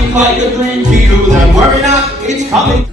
coming like a dream to you, then worry not, it's coming.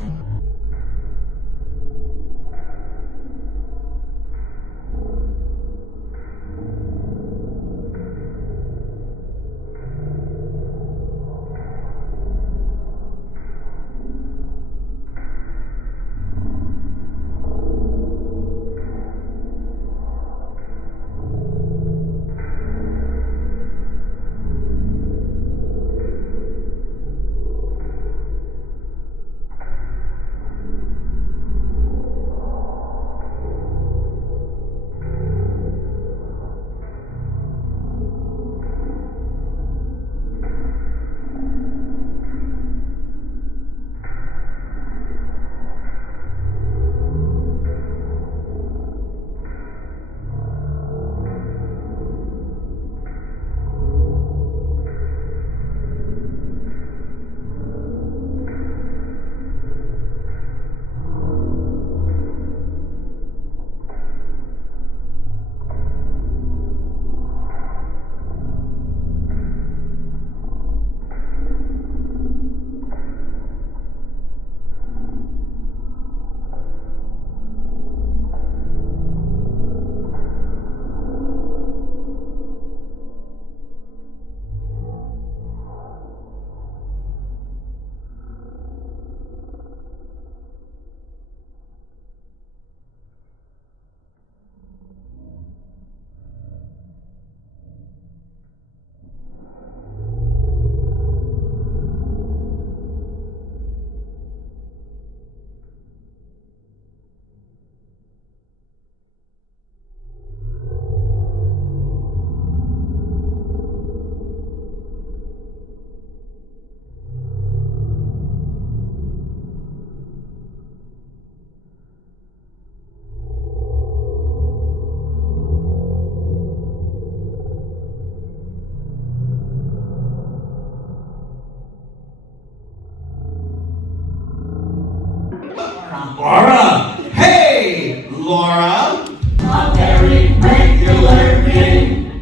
Laura! Hey, Laura! A very regular name.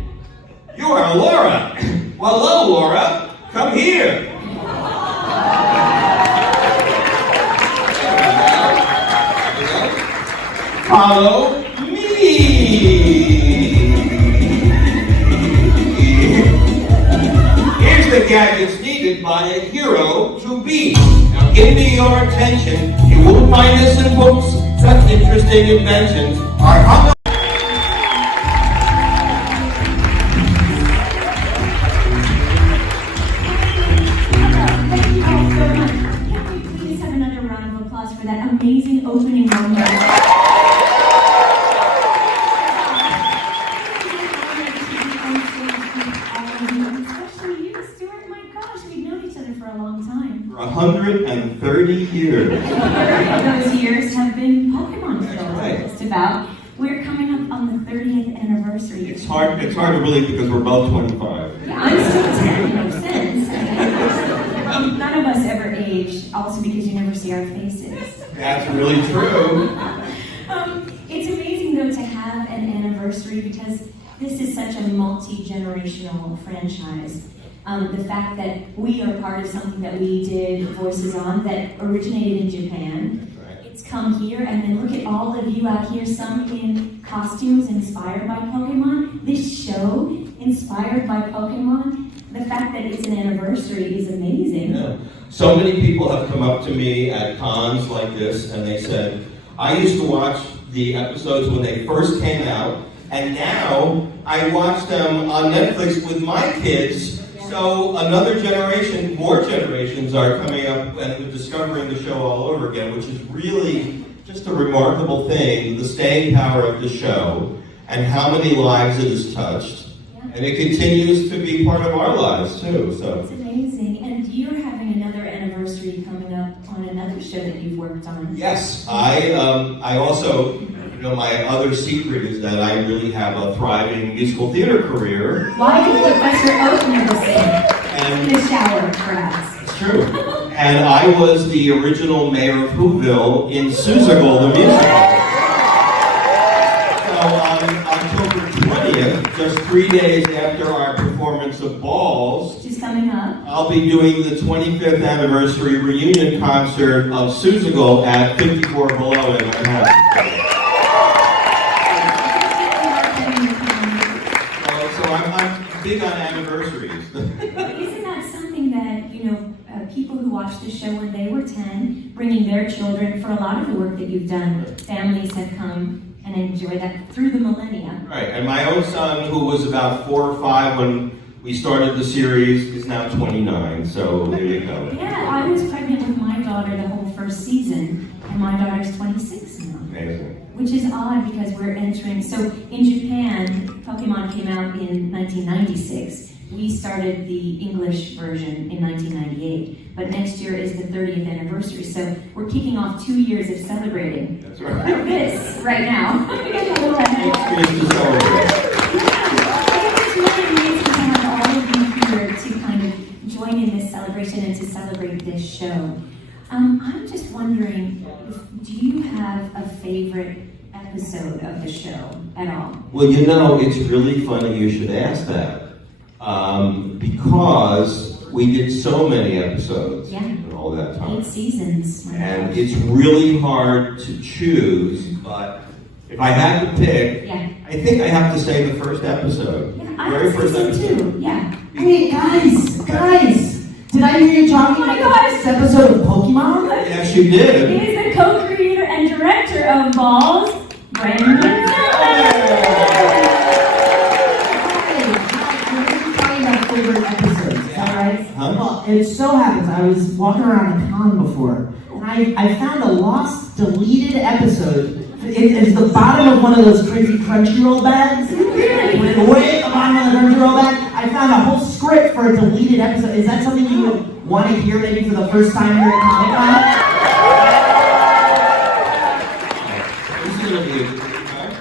You are Laura. Well, hello, Laura. Come here. Follow me. Here's the gadgets needed by a hero to be. Now give me your attention. You won't find this in books. Such interesting inventions are on the for that amazing opening moment. Especially you, Stuart. My gosh, we've known each other for a long time. For 130 years. Those years have been Pokemon films. That's right. Just about. We're coming up on the 30th anniversary. It's hard to believe because we're both 25. Yeah, I'm still 10, no sense. None of us ever age, also because you never see our faces. That's really true. It's amazing, though, to have an anniversary because this is such a multi-generational franchise. The fact that we are part of something that we did voices on that originated in Japan. Right. It's come here, and then look at all of you out here, some in costumes inspired by Pokemon. This show inspired by Pokemon. The fact that it's an anniversary is amazing. Yeah. So many people have come up to me at cons like this and they said, I used to watch the episodes when they first came out, and now I watch them on Netflix with my kids. So another generation, more generations are coming up and discovering the show all over again, which is really just a remarkable thing, the staying power of the show and how many lives it has touched. And it continues to be part of our lives, too. So it's amazing. And you're having another anniversary coming up on another show that you've worked on. yes, I also, my other secret is that I really have a thriving musical theater career. Why did Professor Oak never sing? In the shower, perhaps. It's true. And I was the original mayor of Whoville in Seussical, the musical. So on October 20th, just 3 days after our performance of Balls, Which is coming up. I'll be doing the 25th anniversary reunion concert of Suzigal at 54 Below in Manhattan. So I'm big on anniversaries. Isn't that something that, people who watched the show when they were 10, bringing their children, for a lot of the work that you've done, families have come and enjoyed that through the millennia. Right, and my own son, who was about 4 or 5 when we started the series, is now 29, so there you go. Yeah, I was pregnant with my daughter the whole first season, and my daughter's 26 now. Amazing. Which is odd because we're entering, so in Japan, Pokemon came out in 1996. We started the English version in 1998, but next year is the 30th anniversary, so we're kicking off 2 years of celebrating. That's right. Like this, right now. It's to celebrate. It's really amazing to have all of you here to kind of join in this celebration and to celebrate this show. I'm just wondering, do you have a favorite episode of the show at all? Well, it's really funny you should ask that. Because we did so many episodes in all that time. 8 seasons. And it's really hard to choose, but if I had to pick, I think I have to say the first episode. Yeah, I very first episode. Too. Yeah. Hey, guys! Did I hear you talking about this episode of Pokemon? Yes, you did. He is the co-creator and director of Balls, Brandon favorite episodes, is that right? Huh? Well, it so happens I was walking around a con before, and I found a lost, deleted episode. It's the bottom of one of those crazy Crunchyroll bags. Way at the bottom of the Crunchyroll bag, I found a whole script for a deleted episode. Is that something you would want to hear maybe for the first time here at Comic-Con? This is going to be a good time.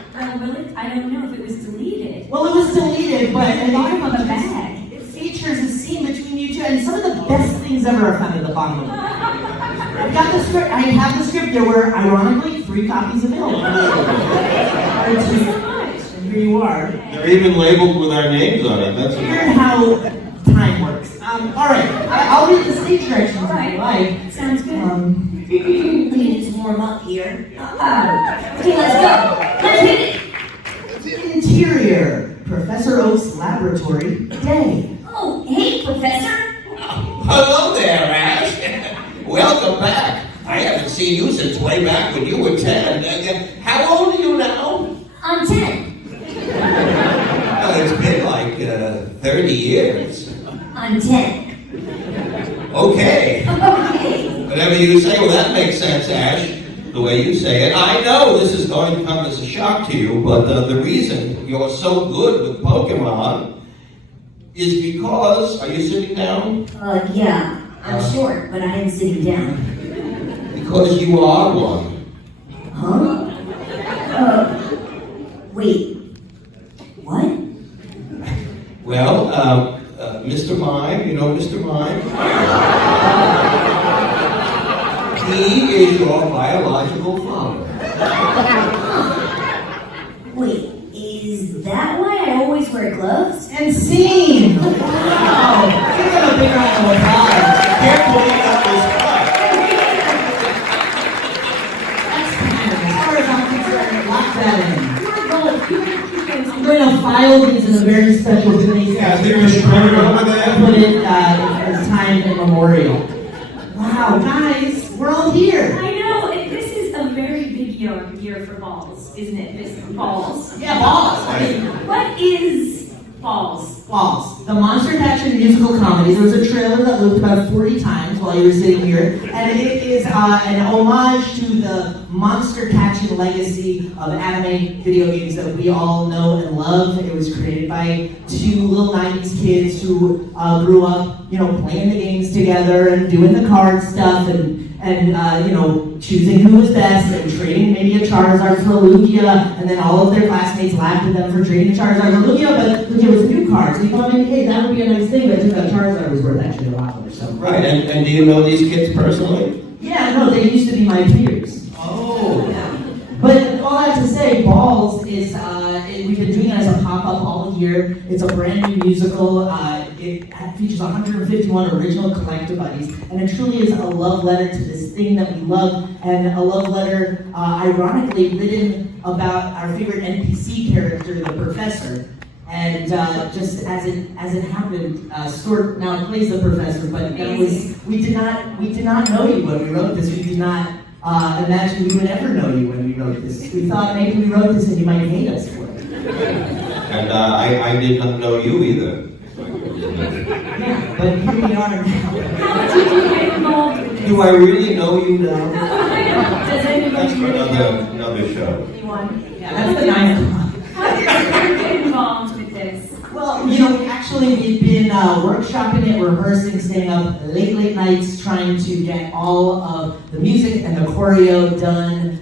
I don't know if it was deleted. Well, it was deleted, but At the bottom of the bag. it features a scene between you two, and some of the best things ever are found at the bottom of it. I've got the script. I have the script. There were, ironically, 3 copies available. Thank you so much. And here you are. They're even labeled with our names on it. That's Here's how time works. All right, I'll read the stage directions All right. if you like. Sounds good. We need to warm up here. Okay, let's go. Let's hit it. Interior, Professor Oak's laboratory, day. Oh, hey, Professor. Hello there, Ash. Welcome back. I haven't seen you since way back when you were 10. How old are you now? I'm 10. Well, it's been like 30 years. I'm 10. Okay. Okay. Whatever you say, well, that makes sense, Ash. The way you say it. I know this is going to come as a shock to you, but the reason you're so good with Pokemon is because... Are you sitting down? Yeah. I'm short, but I am sitting down. Because you are one. Huh? Wait. What? Well, Mr. Mime, you know Mr. Mime? He is your biological father. Wait, is that why I always wear gloves? And scene! Wow! Give him a big round of applause. Careful, you got this cut. That's canon. As far as I'm concerned, lock that in. You're both. I'm going to file these in a very special place. Yeah, is there a shredder over there? Put it as time immemorial. Wow, guys, we're all here. I know, this is a very big year for Balls, isn't it? This Balls. Yeah, balls. What is Balls? Balls. The Monster Catching musical comedy. There was a trailer that looped about 40 times while you were sitting here, and it is an homage to the monster catching legacy of anime video games that we all know and love. It was created by 2 little 90s kids who grew up, playing the games together and doing the card stuff and choosing who was best and trading maybe a Charizard for a Lugia, and then all of their classmates laughed at them for trading a Charizard for Lugia, but Lugia was a new card, so you thought maybe, hey, that would be a nice thing, but it turns out Charizard was worth actually a lot more. So. Right, and do you know these kids personally? Yeah, no, they used to be my peers. Oh. Yeah. But all that to say, Balls is, we've been doing it as a pop-up all year. It's a brand new musical. It features 151 original collector buddies, and it truly is a love letter to this thing that we love, and a love letter, ironically, written about our favorite NPC character, the Professor. And just as it happened, Stuart now plays the Professor, but that was we did not know you when we wrote this. We did not imagine we would ever know you when we wrote this. We thought maybe we wrote this and you might hate us for it. And I did not know you either. Yeah, but here we are now. How did you get involved with this? Do I really know you now? Does anybody That's for really another show. anyone? Yeah, that's the 9 o'clock. How did you get involved with this? Well, you know, we've been workshopping it, rehearsing, staying up late nights, trying to get all of the music and the choreo done.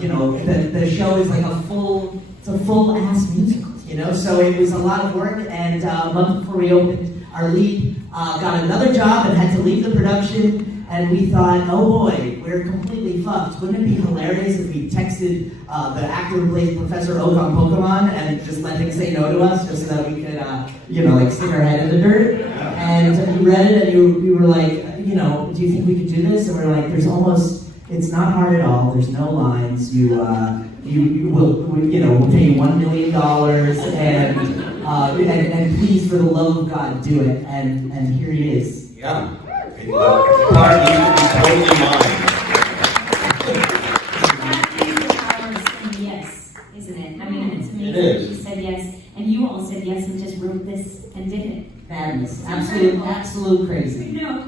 You know, the show is like a full-ass musical, you know? So it was a lot of work, and a month before we opened, our lead got another job and had to leave the production. And we thought, oh boy, we're completely fucked. Wouldn't it be hilarious if we texted the actor who plays Professor Oak on Pokemon and just let him say no to us, just so that we could, like stick our head in the dirt? And you read it and you were like, do you think we could do this? And we're like, it's not hard at all. There's no lines. We'll pay you $1 million and please, for the love of God, do it. And here he is. Yeah. Part needs to be totally mine. That is the power of saying yes, isn't it? I mean, it's amazing It is. that you said yes, and you all said yes and just wrote this and did it. Madness. Absolute crazy. No.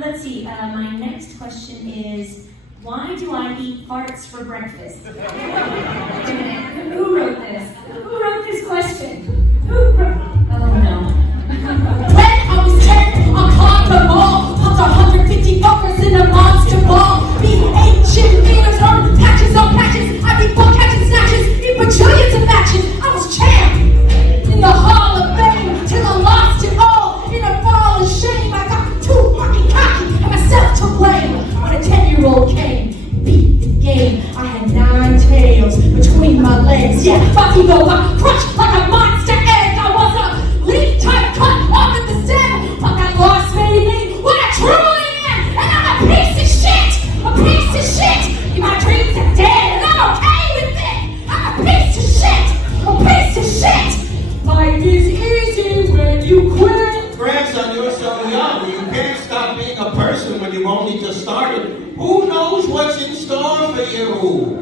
Let's see. My next question is, why do I eat farts for breakfast? Wait a minute. Who wrote this? Who wrote this question? Who wrote? Oh no. When I was 10, I climbed the wall, pumped 150 fuckers in a monster ball. These ancient leaders earned patches on patches. I beat ball catching snatches, in bajillions of matches. I was champ in the Hall of Fame till I lost it all in a fall of shame. I got too fucking cocky and myself to blame. When a 10-year-old came, beat the game. I had 9 tails between my legs. Yeah, fuck you go, got crushed like a monster egg. I was a leaf type cut off at the stem. But that lost made me what I truly am. And I'm a piece of shit. A piece of shit. My dreams are dead and I'm okay with it. I'm a piece of shit. A piece of shit. Life is easy when you quit. Grandson, you're so young. You can't stop being a person when you've only just started. Who knows what's in store for you?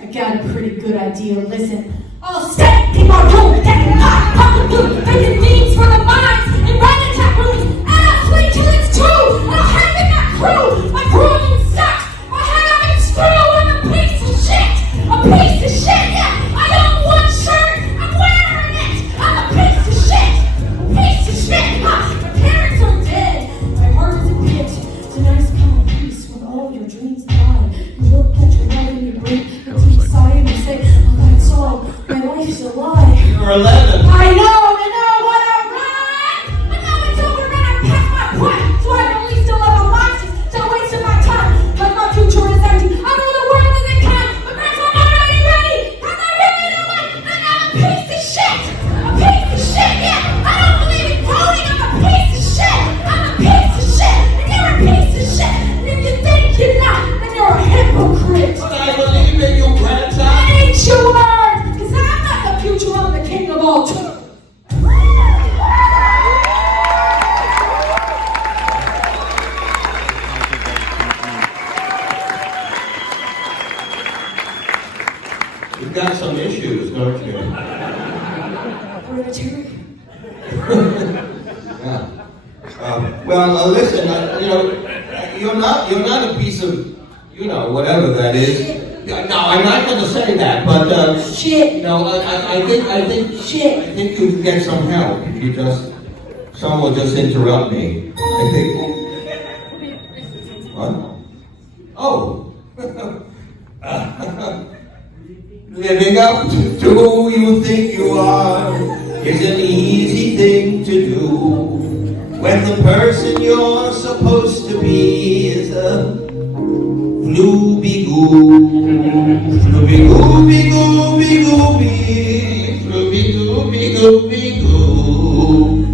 I got a pretty good idea. Listen, I'll stay in my room and hot pocket blue, making memes for the minds in rat attack rooms. And I'll sleep till it's 2, and I'll hang with my crew. My grooming sucks. My head on its screw. I'm a piece of shit. A piece of shit. Yeah, I own one shirt. I'm wearing it. I'm a piece of shit. A piece of shit. My parents are dead. My heart is a pit. It's a nice kind of peace when all your dreams die. You look at your life and you break a deep sigh and you say, oh, that's all. My life's a lie. You're 11. I know what I run. I know it's over and I'm past my prime. So I at least still have a mindset. Still wasting my time. Like my future is empty. I know the world isn't kind. But that's why I'm not ready. I'm not ready to life. And I'm a piece of shit. A piece of shit, yeah. I don't believe in coding. I'm a piece of shit. I'm a piece of shit. And you're a piece of shit. And if you think you're not, then you're a hypocrite. But I believe in you, grandson. I ain't your word. Cause I'm not the future. I'm the king of all time. You've got some issues, don't you? Hereditary. Yeah. Listen. You're not a piece of, whatever that is. No, I'm not going to say that, but Shit. no, I think Shit. I think you can get some help if you someone will just interrupt me. I think. What? Oh. Living up to who you think you are is an easy thing to do when the person you're supposed to be is a flooby-goo. Flooby-gooby-gooby-gooby. Flooby-gooby-gooby-goo.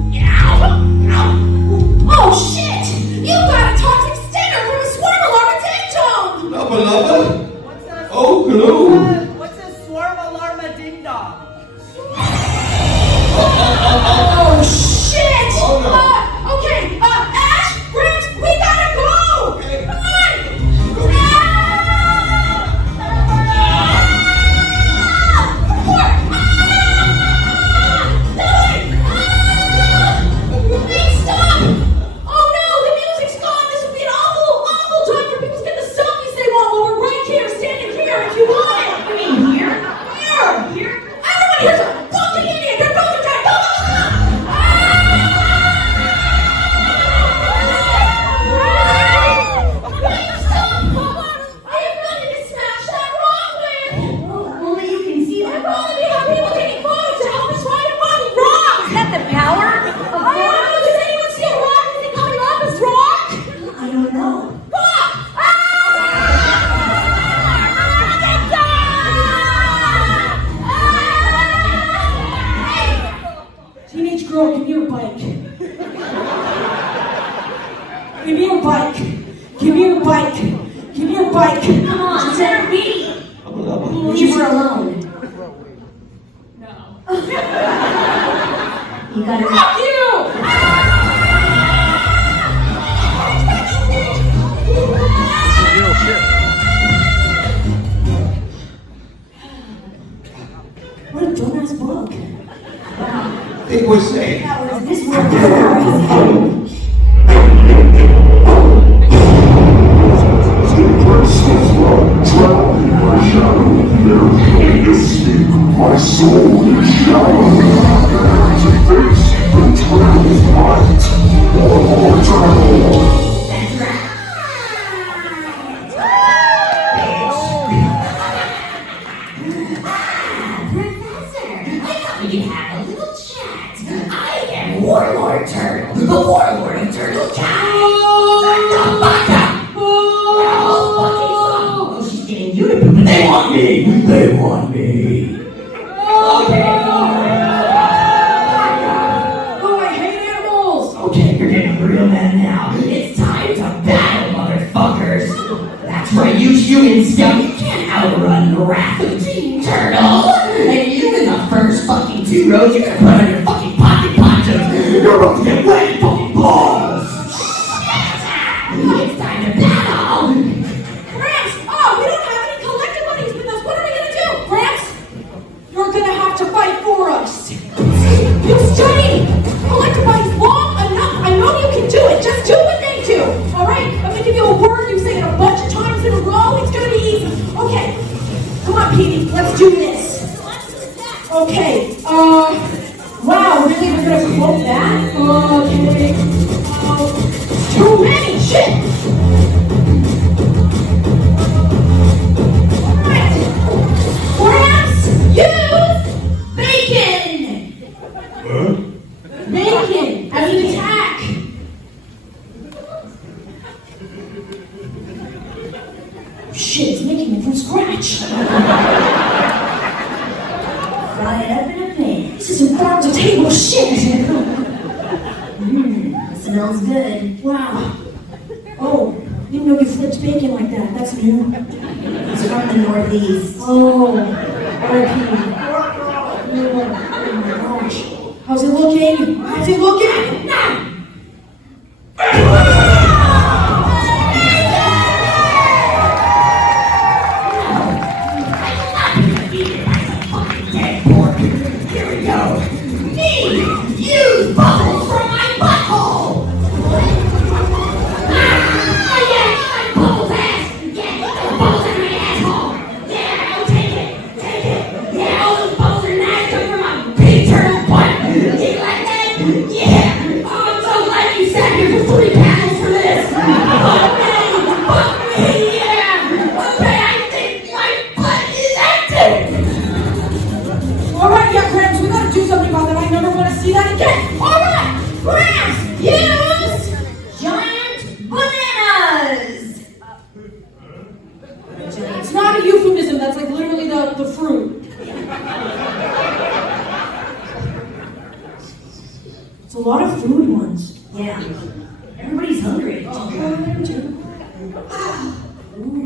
Give me your bike. Give me your bike. Give me your bike. Come on, let me. Leave her alone. No. You gotta. Fuck you! Real shit. What a dumbass book. I think we're safe. That was this world is crazy. My soul is shallow. To face the trail's light. More eternal. Professor, I thought we could have a little chat. I am Warlord Turtle, the Warlord of Turtle Town. Oh, she's getting you to poop. They want me. They want me. Okay. Oh, I hate animals. Okay, you're getting real mad now. It's time to battle, motherfuckers. That's right, you human scum. You can't outrun the wrath of Team Turtle. And you in the first fucking 2 rows, you're gonna put on your fucking pocket ponchos. You're about to get wet in fucking balls. It's time to battle. Gramps! Oh, we don't have any collective monies with us. What are we gonna do? Gramps, you're gonna have to fight for us. You studied collective monies long enough. I know you can do it. Just do what they do. All right? I'm gonna give you a word. You say it a bunch of times in a row. It's gonna be easy. Okay. Come on, Petey. Let's do this. Okay. Wow. Really? We're gonna quote that? Okay. Too many. Shit. Perhaps use bacon! Bacon as an attack! Shit, it's making it from scratch. Fry it up in a pan. This is some farm to table shit. Smells good. Wow. Oh, didn't know you flipped bacon like that. That's new. It's from the Northeast. Oh, R.I.P. Oh my gosh. How's it looking? How's it looking? Now! Here we go. Me! Use bubbles from my butthole! Yeah, my bubbles ass! Yeah, get those bubbles in my asshole! Yeah, I'll take it! Take it! Yeah, all those bubbles are nice coming from my big turtle butt! Do you like that? Yeah! Oh, I'm so glad you sat here for 3 panels for this! Fuck me, yeah! Okay, I think my butt is active! All right, yeah, Gramps, we gotta do something about that. I never want to see that again. All right, Gramps, use Giant bananas! It's not a euphemism. That's like literally the fruit. It's a lot of food ones. Yeah. Everybody's hungry. Ooh,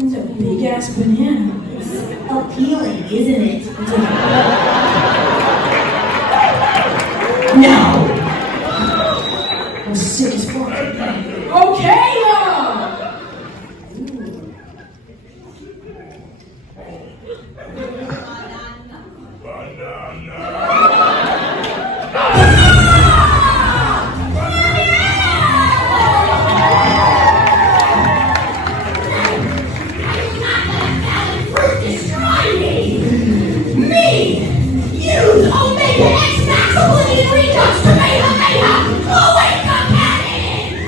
it's a big ass banana. Appealing, isn't it? No! I'm sick as fuck. Okay, Destroy me! Me! Use Omega X Max Oblivion Redux to make Omega! Awake up panic!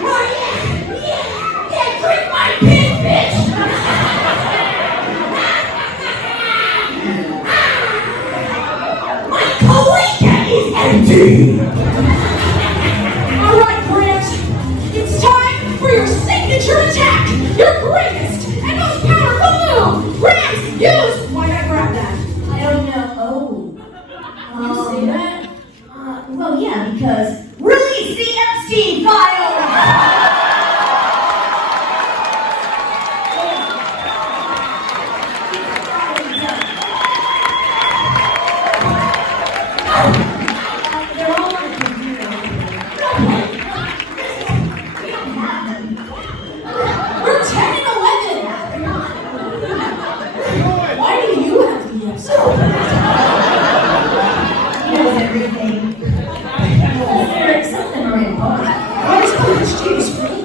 Oh yeah, drink my piss, bitch! My Kalika is empty! All right, Gramps. It's time for your signature attack. Your greatest and most powerful move. Gramps, use. Why'd I grab that? I don't know. Oh. because release the Epstein files! They're all on the computer. We're 10 and 11. Why do you have the yes? He knows everything. Some of them are in book. Why is my exchange free?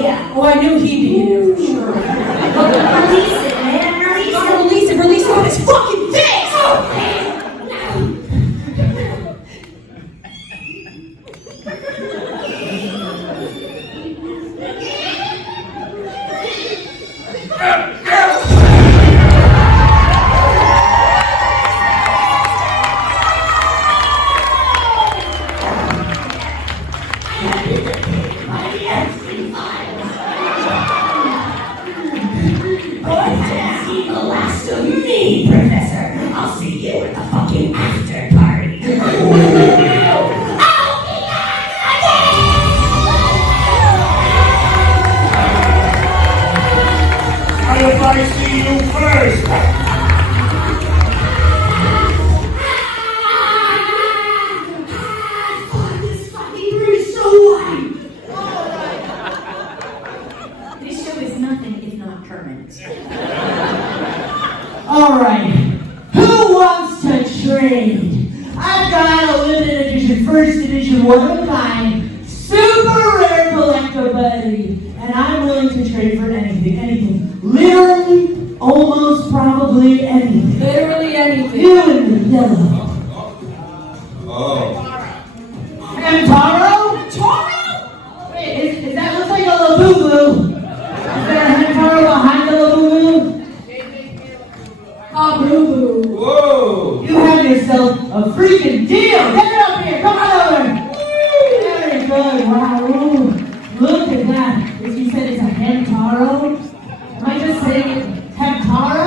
Yeah. Oh, I knew he'd be in there for sure. Release it, man. Release Gotta it. release it on his fucking face! See the last of me, Professor. I'll see you at the fucking after party. How if I see you first? God, this fucking room is so wide. This show is nothing if not current. All right. Who wants to trade? I've got a limited edition, first edition, one of a kind, super rare collector buddy, and I'm willing to trade for anything, literally, almost, probably anything. Literally anything. You in the yellow. Oh. Hamtaro? Taro? Wait, is that looks like a Labubu? Is there a Hamtaro behind the Labubu? Ah, boo boo. Whoa. You have yourself a freaking deal! Get it up here! Come on over! Very good. Wow. Ooh. Look at that. As you said, it's a Hamtaro. Am I just saying it? Hamtara?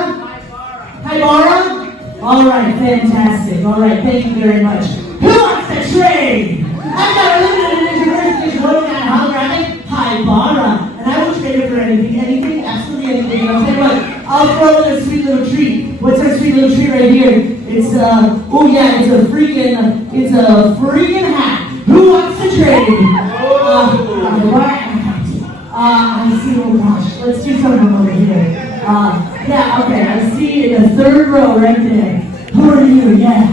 Hybara? All right. Fantastic. All right. Thank you very much. Who wants to trade? I've got a limited edition first edition one kind of holographic Hybara. And I will trade it for anything, absolutely anything. I'll tell you what, I'll throw in a sweet little treat. What's our sweet little treat right here? It's oh yeah, it's a freaking hat. Who wants to trade? I see, oh gosh, let's do something over here. Yeah, okay, I see in the third row right there. Who are you? Yeah.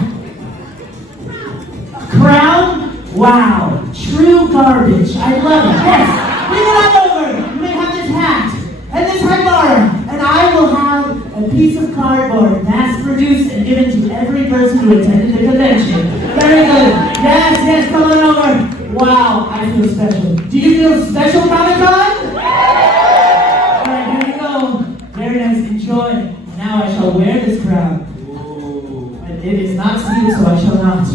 Crown? Wow. True garbage. I love it. Yes. Bring it on over. You may have this hat and this Hybara, and I will have a piece of cardboard mass-produced and given to every person who attended the convention. Very good. Yes, come on over. Wow, I feel special. Do you feel special, Comic-Con? All right, here we go. Very nice. Enjoy. Now I shall wear this crown. But it is not sealed, so I shall not.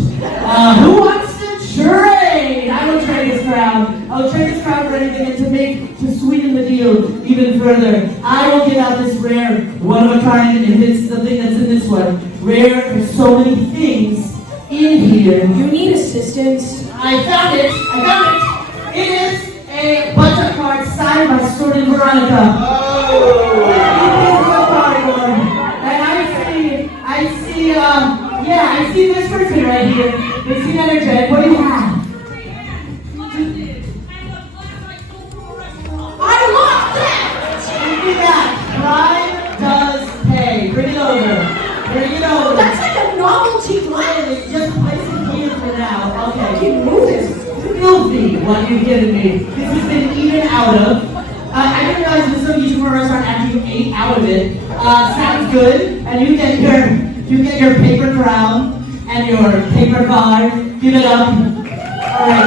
Who wants to trade? I will trade this crown. I'll trade this crown for anything, and to sweeten the deal even further, I will give out this rare, one of a kind, if it's the thing that's in this one. Rare, there's so many things in here. You need assistance. I found it. It is a budget card signed by Stuart and Veronica. Oh. I see this person right here. They seem energetic. What do you have? I love that! Look at that. Pride does pay. Bring it over. That's like a novelty glass. Just place it here for now. Okay. Keep moving. Filthy what you've given me. This has been eaten out of. I didn't realize there's some YouTuber restaurant after you ate out of it. Sounds good. And you get your paper crown and your paper card. Give it up. Alright,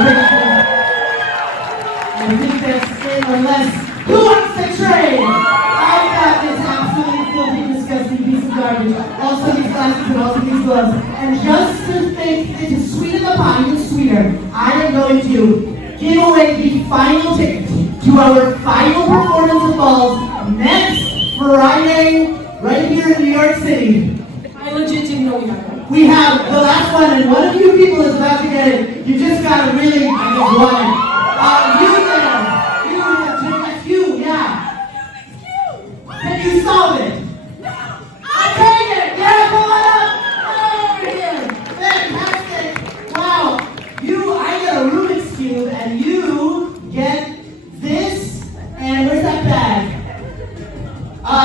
I think that's it, unless who wants to trade? I've got this absolutely filthy, disgusting piece of garbage. Also these glasses and also these gloves. And just to sweeten the pot even sweeter, I am going to give away the final ticket to our final performance of Balls next Friday, right here in New York City. I legit didn't know we had one. We have the last one, and one of you people is about to get it. You just gotta really, I just want it. You, yeah. Can you solve it? I'll take it. Yeah, pull it up. Over here. Fantastic. Wow. I get a Rubik's Cube, and you get this, and where's that bag?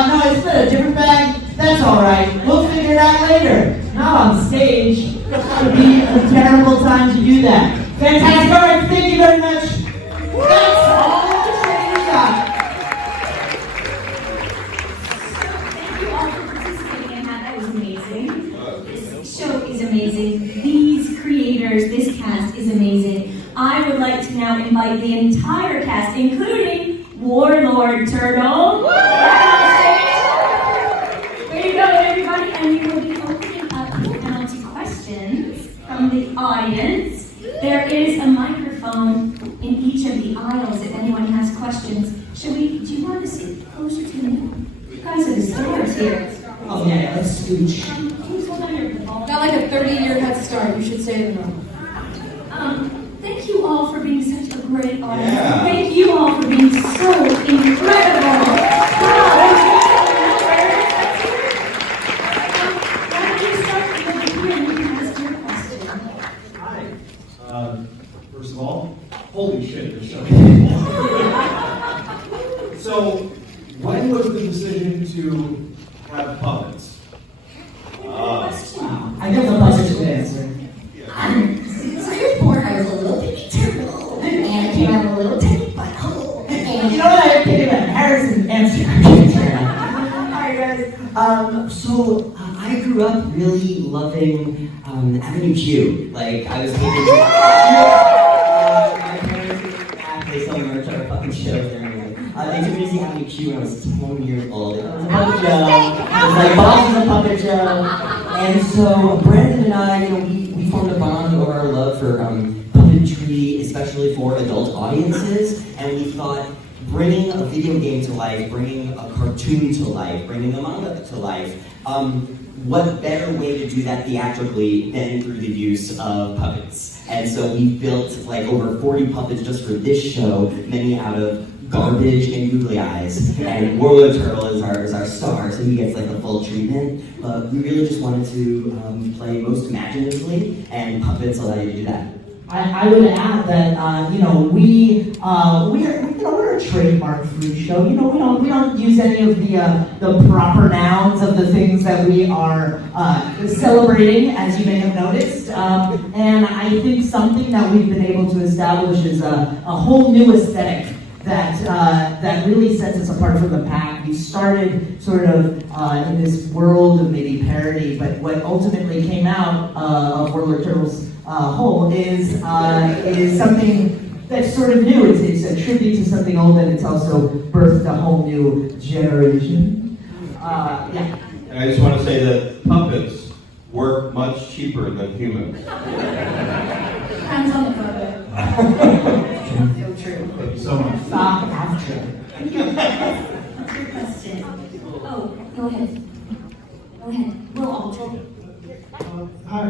No, it's a different bag. That's all right. We'll figure it out later. Not on stage. That would be a terrible time to do that. Fantastic. All right, thank you very much. That's all the training we got. Thank you all for participating in that. That was amazing. This show is amazing. These creators, this cast is amazing. I would like to now invite the entire cast, including Warlord Turtle. There you go, everybody. And we will be opening up the penalty questions from the audience. There is a microphone in each of the aisles if anyone has questions. Do you want to sit closer to me? You guys are the stars here. Oh yeah, let's scooch. Please hold on your ball. Got like a 30-year head start. You should say it now. Thank you all for being such a great audience. Yeah. Thank you all for being so incredible. Wow. Why don't you start with you and you can ask your question. Hi. First of all, holy shit, this show. So, when was the decision to have puppets? I guess the puppets would answer. So I was born, I was a little baby turtle, and I came out of a little tiny butthole. You know what? I can't even Harrison answer. Hi guys. So I grew up really loving Avenue Q. Like I was thinking, my parents they sell merch at our fucking shows and everything. They took me to see Avenue Q when I was 10 years old. It was a puppet show. It was like Bob was a puppet show. And so Brandon and I, we formed a bond over our love for puppetry, especially for adult audiences. And we thought, bringing a video game to life, bringing a cartoon to life, bringing a manga to life, what better way to do that theatrically than through the use of puppets? And so we built like over 40 puppets just for this show, many out of garbage and googly eyes. And Warlord Turtle is our star, so he gets like the full treatment. But we really just wanted to play most imaginatively, and puppets allow you to do that. I would add that we're a trademark food show. We don't use any of the proper nouns of the things that we are celebrating, as you may have noticed. And I think something that we've been able to establish is a whole new aesthetic that really sets us apart from the pack. We started sort of in this world of maybe parody, but what ultimately came out of Warlord Turtle's whole is something that's sort of new. It's a tribute to something old, and it's also birthed a whole new generation. Yeah. And I just want to say that puppets work much cheaper than humans. Hands on the puppet. So true. Thank you so much. Stop after. What's your question? Oh, go ahead. Go ahead. We'll all Hi.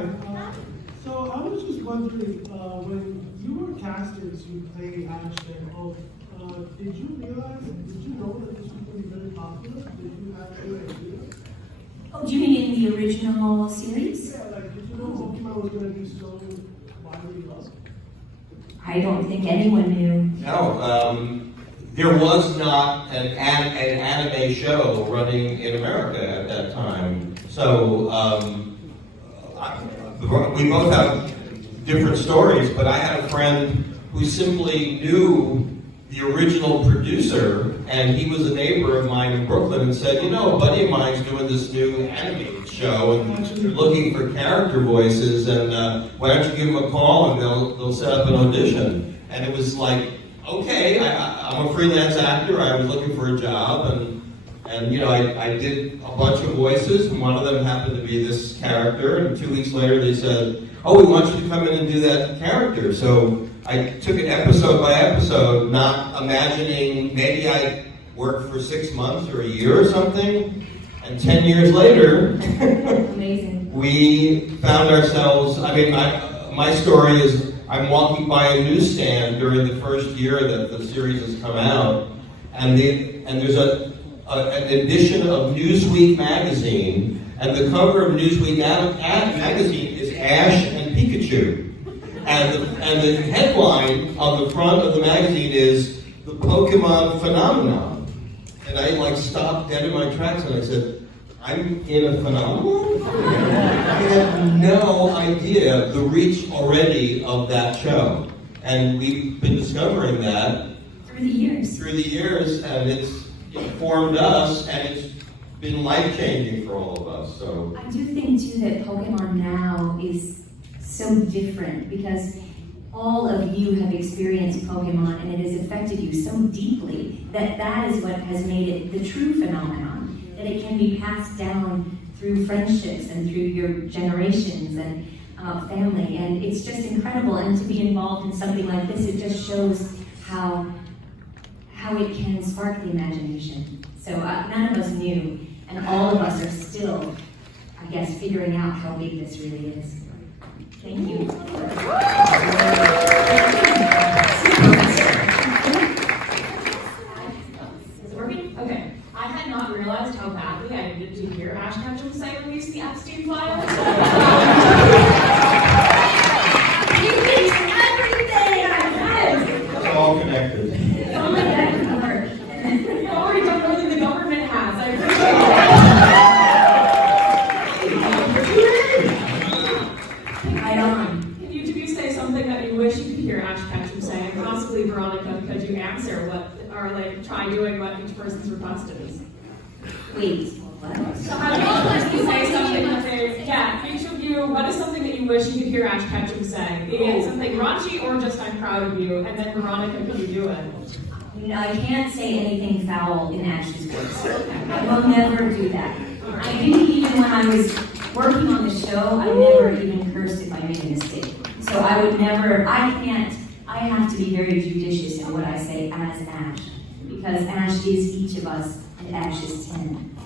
So I was just wondering, when you were casted to play Ash Ketchum, did you know that this was going to be very popular? Did you have any idea? Oh, do you mean in the original series? Yeah, like, did you know Pokemon was going to be so widely loved? I don't think anyone knew. No, there was not an anime show running in America at that time. So we both have different stories, but I had a friend who simply knew the original producer, and he was a neighbor of mine in Brooklyn, and said, a buddy of mine's doing this new anime show, and they're looking for character voices, and why don't you give them a call, and they'll set up an audition. And it was like, okay, I'm a freelance actor, I was looking for a job, and I did a bunch of voices, and one of them happened to be this character, and 2 weeks later they said, oh, we want you to come in and do that character. So I took it episode by episode, not imagining maybe I worked for 6 months or a year or something, and 10 years later, Amazing. we found ourselves, my story is I'm walking by a newsstand during the first year that the series has come out, and there's an edition of Newsweek magazine, and the cover of Newsweek magazine is Ash and Pikachu. And the headline on the front of the magazine is The Pokemon Phenomenon. And I stopped dead in my tracks and I said, I'm in a phenomenon? I had no idea the reach already of that show. And we've been discovering that Through the years, and it's informed us, and it's been life-changing for all of us. So I do think too that Pokemon now is so different because all of you have experienced Pokemon and it has affected you so deeply that is what has made it the true phenomenon, that it can be passed down through friendships and through your generations and family, and it's just incredible. And to be involved in something like this, it just shows how it can spark the imagination. So none of us knew, and all of us are still, I guess, figuring out how big this really is. Thank you. Is it working? Okay. I had not realized how badly I needed to hear Ash Ketchum say release the Epstein files. He thinks everything I said. it's all connected. Oh my God. You already done more than the government has. I appreciate it. Right on. Can you two say something that you wish you could hear Ash Ketchum say, and possibly Veronica, could you answer try doing what each person's request is? Wait, what? So I want you say something that each of you, what is something that you wish you could hear Ash Ketchum say? Be it something raunchy or just I'm proud of you, and then Veronica, could you do it? No, I can't say anything foul in Ash's voice. I will never do that. I didn't even when I was working on the show, I never even cursed if I made a mistake. So I would never, I have to be very judicious in what I say as Ash. Because Ash is each of us, and Ash is 10.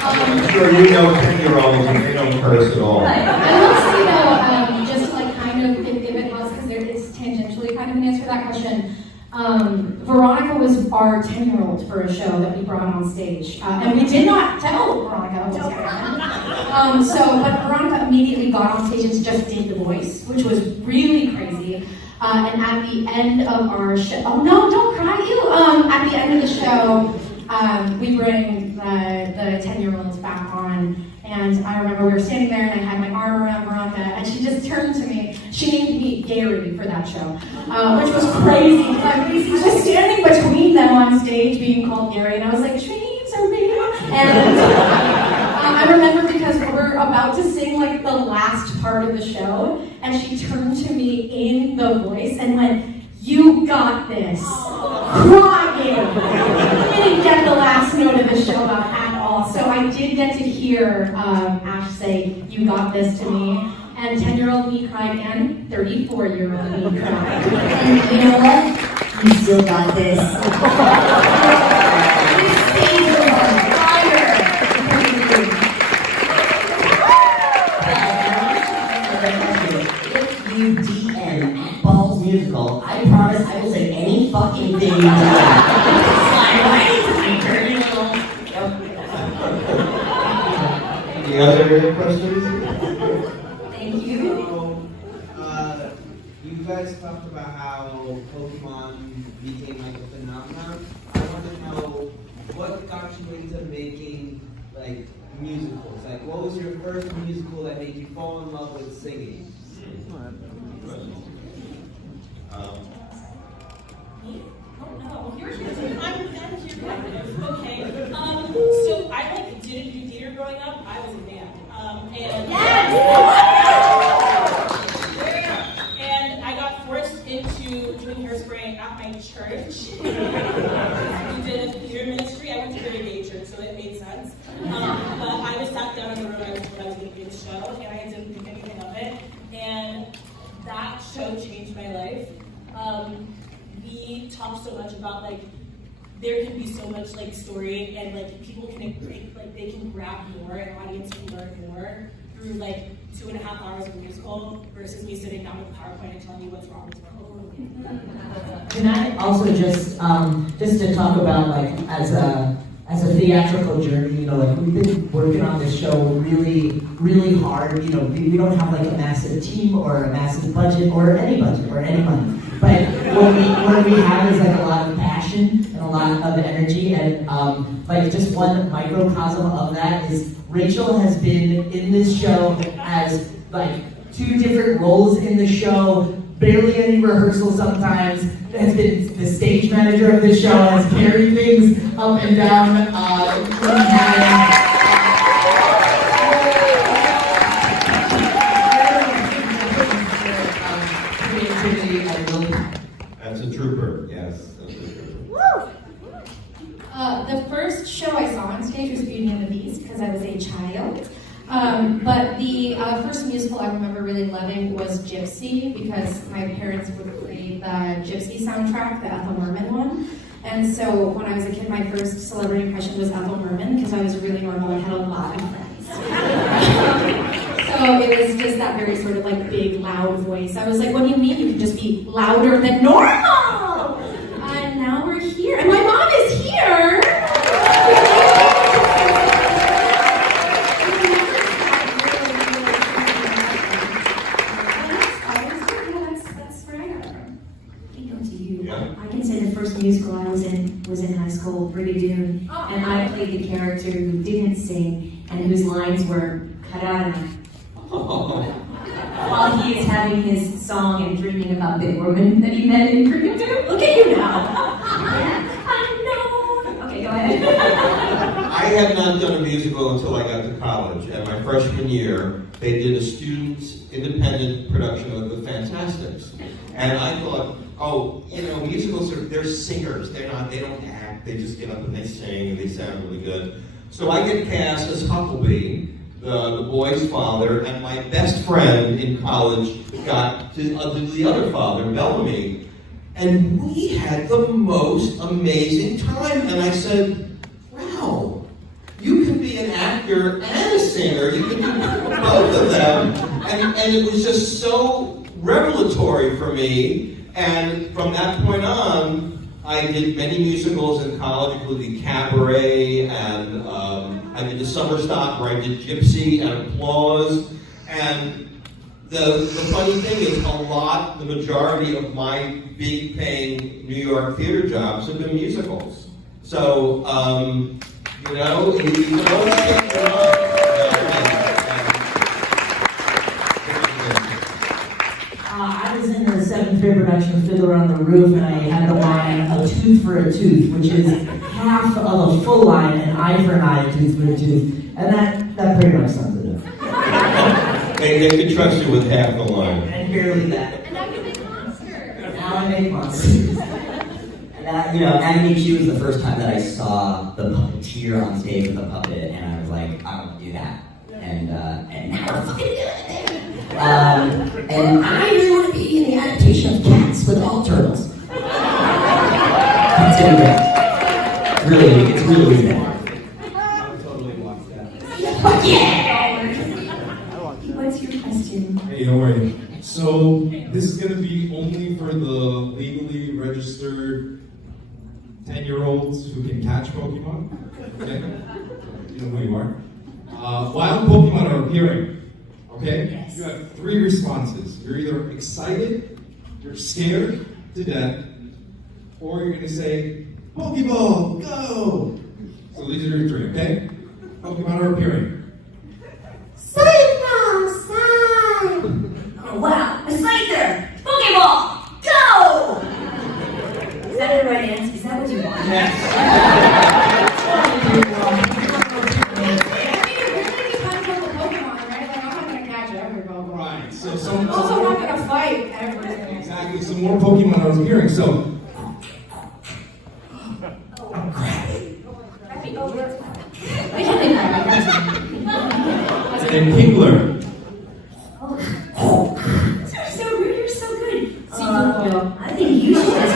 I'm sure you know 10-year-olds and they don't curse at all. I will say though, just like kind of if it helps, because there is tangentially kind of an answer to that question. Veronica was our 10-year-old for a show that we brought on stage, and we did not tell Veronica what was going on. But Veronica immediately got on stage and just did the voice, which was really crazy. And at the end of our show, oh no, don't cry, you. At the end of the show, we bring the 10-year-olds back on. And I remember we were standing there and I had my arm around Veronica and she just turned to me. She named me Gary for that show, which was crazy. I was just standing between them on stage being called Gary and I was like, dreams are real. And I remember because we're about to sing like the last part of the show and she turned to me in the voice and went, you got this. Crying. I didn't get the last note of the show at all. So I did get to hear Ash say, you got this to me. And 10-year-old me cried and 34-year-old me cried. And you know what? You still got this. This stage was on fire. If you DM Balls Musical, I promise I will say any fucking thing you do. Any other questions? Thank you. So, you guys talked about how Pokemon became like a phenomenon. I want to know what got you into making like musicals. Like, what was your first musical that made you fall in love with singing? Okay. So I didn't do theater growing up. I was in band. And I got forced into doing hairspray at my church. We did a theater ministry. I went to very gay church, so it made sense. But I was sat down in the room. I was told I was going to do the show, and I didn't think anything of it. And that show changed my life. We talked so much about there can be so much like story and like people can like they can grab more, and audience can learn more through like 2.5 hours of a musical versus me sitting down with PowerPoint and telling you what's wrong with wrong. Can I also just to talk about like as a theatrical journey, you know, like we've been working on this show really, really hard. You know, we don't have like a massive team or a massive budget or any money. But what we have is like a lot of passion and a lot of energy, and like just one microcosm of that is Rachel has been in this show as like 2 different roles in the show, barely any rehearsal sometimes, has been the stage manager of this show, has carried things up and down. That's a trooper, yes. That's a trooper. The first show I saw on stage was Beauty and the Beast because I was a child. But the first musical I remember really loving was Gypsy because my parents would play the Gypsy soundtrack, the Ethel Merman one. And so when I was a kid, my first celebrity impression was Ethel Merman because I was really normal and had a lot of friends. So it was just that very sort of like big, loud voice. I was like, what do you mean you can just be louder than normal? And now we're here. And my mom is here! That's where I got it from. I go to you. Yeah. I can say the first musical I was in high school, Brigadoon, and I played the character who didn't sing and whose lines were cut out of him. While he is having his song and dreaming about the woman that he met in Brigadoon. Look at you now. Yeah, unknown. Okay, go ahead. I had not done a musical until I got to college, and my freshman year, they did a student independent production of The Fantastics. And I thought, oh, you know, musicals they're singers. They don't act. They just get up and they sing and they sound really good. So I get cast as Huckleberry, the boy's father, and my best friend in college got to the other father, Bellamy. And we had the most amazing time. And I said, wow, you can be an actor and a singer. You can do both of them. And it was just so revelatory for me. And from that point on, I did many musicals in college, including Cabaret, and I did the summer stock where I did Gypsy and Applause. And the funny thing is, the majority of my big paying New York theater jobs have been musicals. So, you know, you can always get your I was in the 7th grade production of Fiddler on the Roof, and I had the line, a tooth for a tooth, which is half of a full line, an eye for an eye, a tooth for a tooth. And that pretty much sums it up. They can trust you with half the line. And barely that. And now you make monsters. Now I make monsters. And that, you know, Anime Q was the first time that I saw the puppeteer on stage with a puppet, and I was like, I want to do that. And now we're fucking doing it. And I really want to be in the adaptation of Cats with all turtles. It's gonna be great. It's really good. I would totally watch that. Fuck yeah! What's your question? Hey, don't worry. So, this is going to be only for the legally registered 10-year-olds who can catch Pokemon. Okay? You know who you are. Wild Pokemon are appearing. Okay? Yes. You have 3 responses. You're either excited, you're scared to death, or you're going to say, Pokeball, go! So these are your 3, okay? Pokemon are appearing. Oh, wow. A Scyther! Pokeball! Go! Is that the right answer? Is that what you want? Yes. Right, so Also, I'm not gonna fight everything. exactly, some more Pokemon are appearing, so and Kingler. You're so rude, you're so good. I think you should just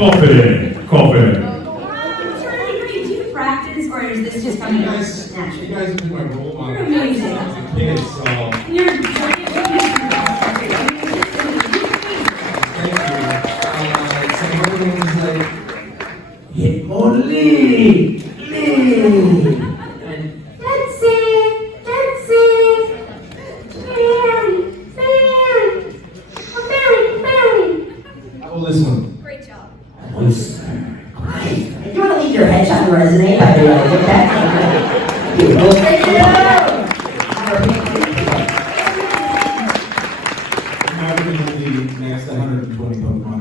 Confident. Do you practice, or is this just coming You out guys naturally? have been my role model. You're amazing. As a kid, so You're thank you. So everyone was like, hit more lead. And That's it. Fairy. oh, listen. Great job. If you want to leave your headshot and resume, by the way, get back. Beautiful. Thank you. I'm not going to the next 120 Pokemon.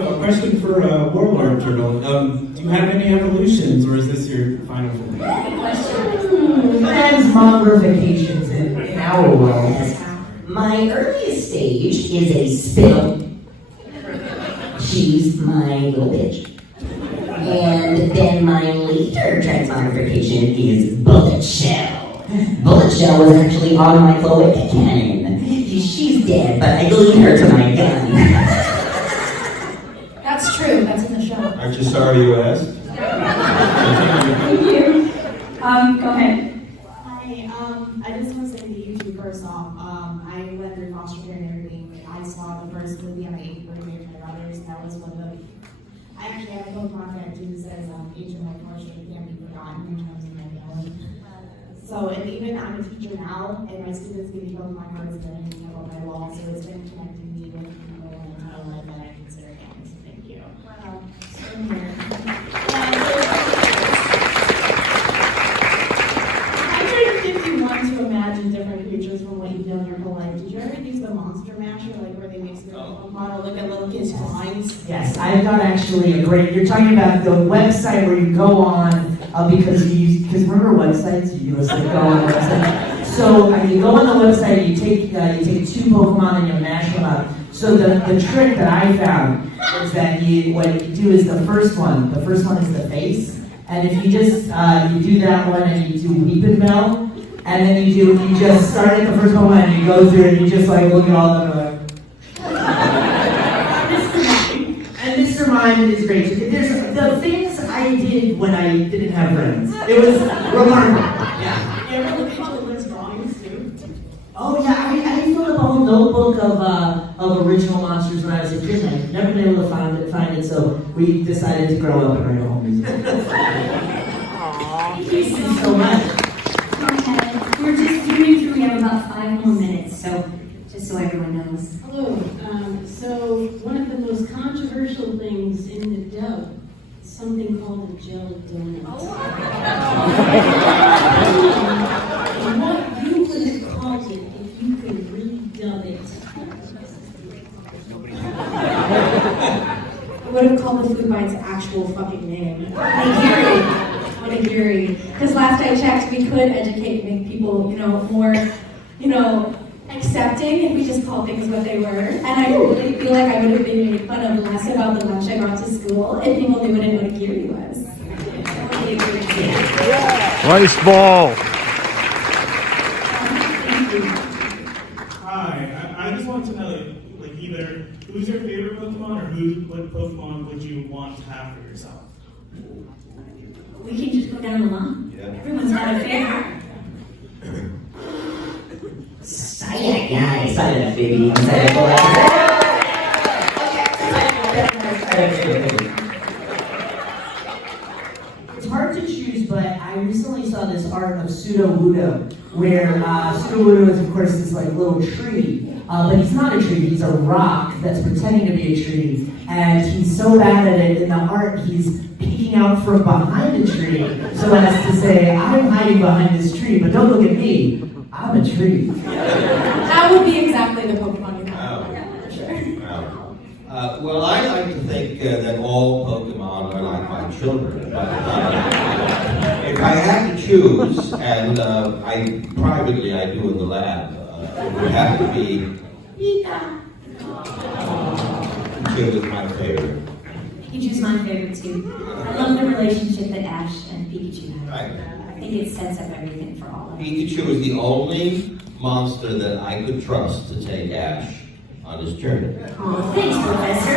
A question for Warlord Turtle. Do you have any evolutions, or is this your final form? Transmogrifications in our world. My earliest stage is a spittle. She's my little bitch. And then my later transmogrification is Bullet Shell. Bullet Shell was actually on my cloaca cannon. She's dead, but I glued her to my gun. That's true, that's in the show. Aren't you sorry you asked? Thank you. Go ahead. Hi, I just want to say to you two first off, I went through foster care and everything. I saw the first movie on my 8th birthday with my brothers. That was one of the. I actually have a Pokemon tattoo that says Agent of Fortune can't be forgotten in terms of my family. So, and even I'm a teacher now, and my students give me Pokemon cards that I hang up on my wall. So it's been connecting me with people in my life that I consider family. So thank you. Wow. Same here. I turned 51 to imagine different creatures from what you've done your whole life. Did you ever use the Monster Masher, like where they mix their Pokemon or look at little kids' drawings? Yes, I've got actually a great. You're talking about the website where you go on because remember websites you just like go on the website. So you go on the website, you take two Pokemon and you mash them up. So the trick that I found is that what you do is the first one is the face, and if you just you do that one and you do Weepin' Bell, and then you just start at the first Pokemon and you go through it and you just like look at all of them and and Mr. Mime is great. There's the things I did when I didn't have friends. It was remarkable. Yeah. You ever look at children's drawings too? Oh yeah, I filled up a whole notebook of original monsters when I was a kid. I've never been able to find it, so we decided to grow up and write a whole musical. Thank you So much. Okay, we're just doing through. We have about 5 more minutes, so just so everyone knows. Hello. So one of the most controversial things in the dough is something called a jelly donut. What you would have called it if you could redub it? I would have called the food by its actual fucking name. Onigiri. Because last I checked, we could educate and make people, more, accepting if we just called things what they were. And I really feel like I would have been made fun of less about the lunch I brought to school if people knew what an onigiri was. Rice ball. Hi, I just want to know, like either who's your favorite Pokemon or what Pokemon would you want to have for yourself? We can just go down the line. Yeah. Everyone's got a favorite. Excited, baby. Excited for that. It's hard to choose, but I recently saw this art of Sudowoodo, where Sudowoodo is, of course, this like little tree, but he's not a tree. He's a rock that's pretending to be a tree, and he's so bad at it in the art. He's peeking out from behind the tree, so as to say, "I'm hiding behind this tree, but don't look at me. I'm a tree." That would be exactly the Pokemon you have. Wow. For sure. Wow. Well, I like to think that all Pokemon are like my children. But, if I had to choose, and I do in the lab, it would have to be Pika. She was my favorite. Pikachu's my favorite too. I love the relationship that Ash and Pikachu have. Right. I think it sets up everything for all of us. Pikachu is the only monster that I could trust to take Ash on his journey. Oh, thanks, Professor.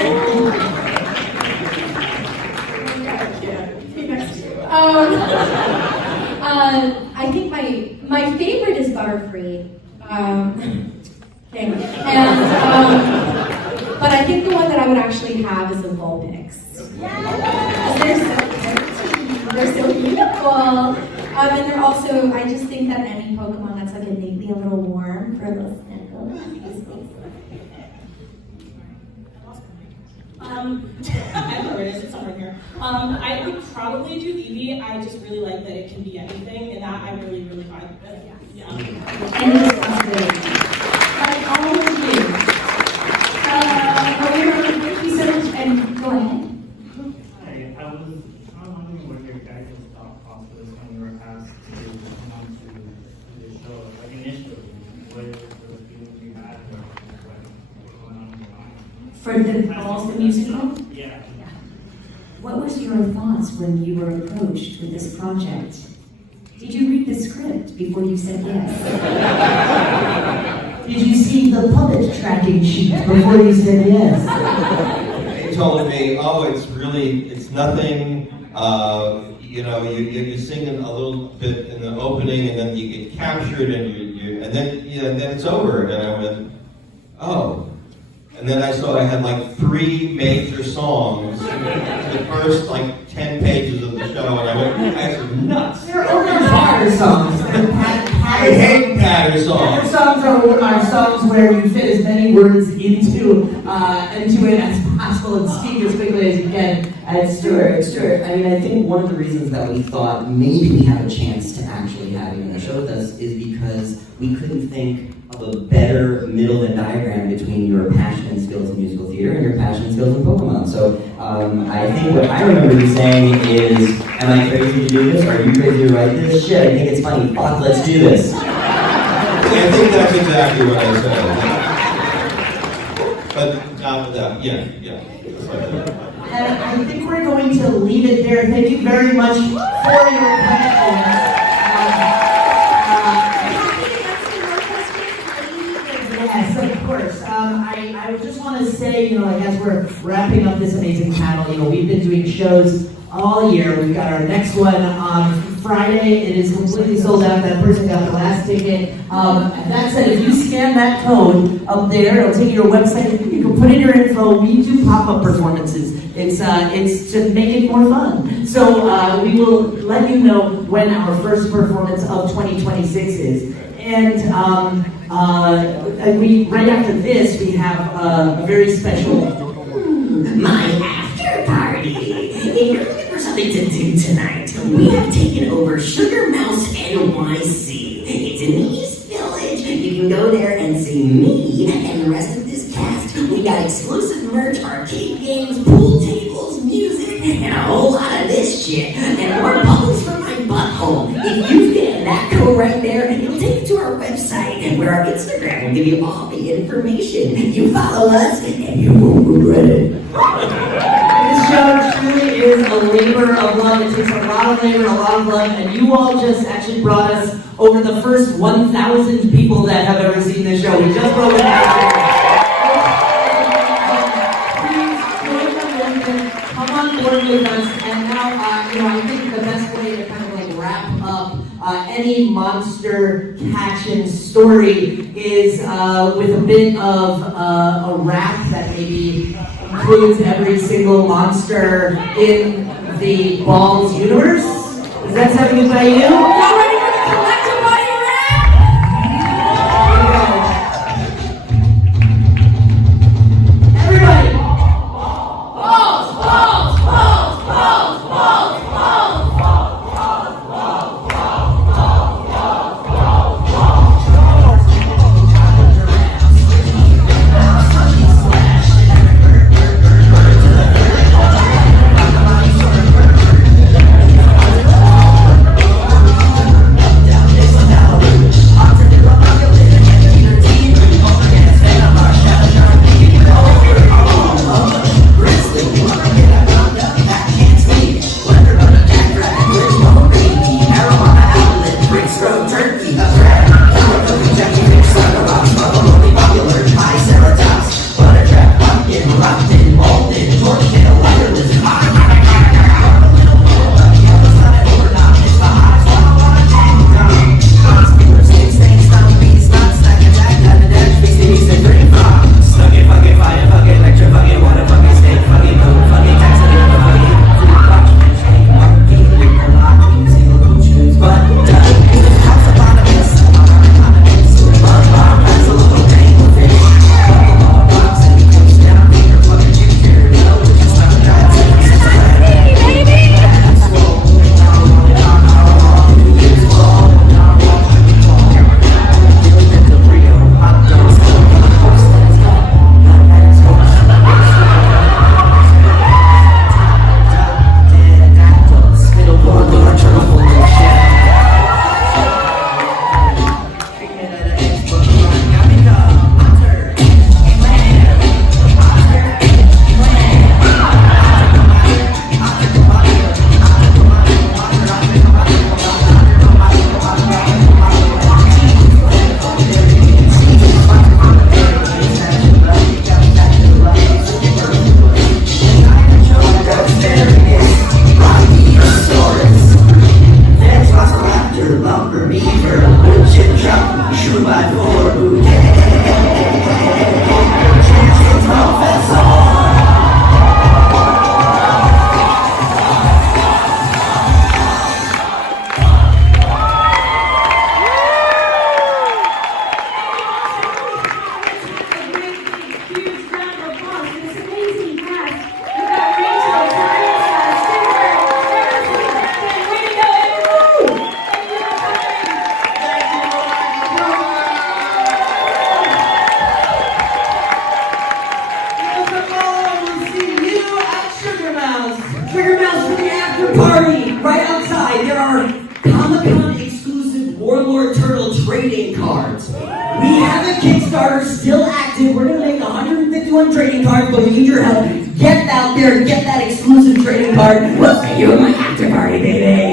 I think my favorite is Butterfree. But I think the one that I would actually have is the Vulpix. They're so beautiful. And they're also, I just think that any Pokemon that's like innately a little warm for a little snickle. I don't know where it is, it's somewhere here. I would probably do Eevee. I just really like that it can be anything, and that I'm really, really fine with. Yeah. And the responsibility. Like all of you. Thank you so much, and go ahead. Hi, I was wondering what your guys' thought process when you were asked to come on to the show, like initially, what the feelings you had or what was going on in your mind? For the Balls the Musical? Yeah. What was your thoughts when you were approached with this project? Did you read the script before you said yes? Did you see the puppet tracking sheet before you said yes? They told me, oh, it's nothing, you sing a little bit in the opening and then you get captured and then it's over. And I went, oh. And then I saw I had like 3 major songs, the first like 10 pages of the show, and I went, you guys are nuts. They're patter songs. I hate patter songs. Patter songs are songs where you fit as many words into it as possible and speak as quickly as you can. And Stuart, I mean, I think one of the reasons that we thought maybe we have a chance to actually have you in the show with us is because we couldn't think of a better middle Venn diagram between your passion and skills in musical theater and your passion and skills in Pokemon. So I think what I remember you saying is, am I crazy to do this? Are you crazy to write this? Shit, I think it's funny. Fuck, let's do this. I think that's exactly what I said. But yeah. And I think we're going to leave it there. Thank you very much for your questions. Yes, of course. I just want to say, as we're wrapping up this amazing panel, we've been doing shows all year. We've got our next one on Friday. It is completely sold out. That person got the last ticket. That said, if you scan that code up there, it'll take you to your website. You can put in your info. We do pop-up performances. It's to make it more fun. So we will let you know when our first performance of 2026 is. And right after this, we have a very special My after party. If you're looking for something to do tonight, we have taken over Sugar Mouse NYC. It's in the East Village. You can go there and see me and the rest of this cast. We got exclusive merch, arcade games, pool tables, music, and a whole lot of this shit. And more bubbles from my butthole. If you get that code right there, and you'll take you to our website, where our Instagram will give you all the information. You follow us, and you won't regret it. This show truly is a labor of love. It takes a lot of labor, a lot of love, and you all just actually brought us over the first 1,000 people that have ever seen this show. We just broke it out. Come on board with us, and now, I think the best way to kind of like wrap up any monster catching story is with a bit of a rap that maybe includes every single monster in the Balls universe. Does that sound good by you? Y'all ready for the collective body rap? Everybody! Balls, balls, balls, balls, balls, balls, cards. We have a Kickstarter still active. We're gonna make 151 trading cards, but we need your help. Get out there and get that exclusive trading card. We'll see you in my after party, baby.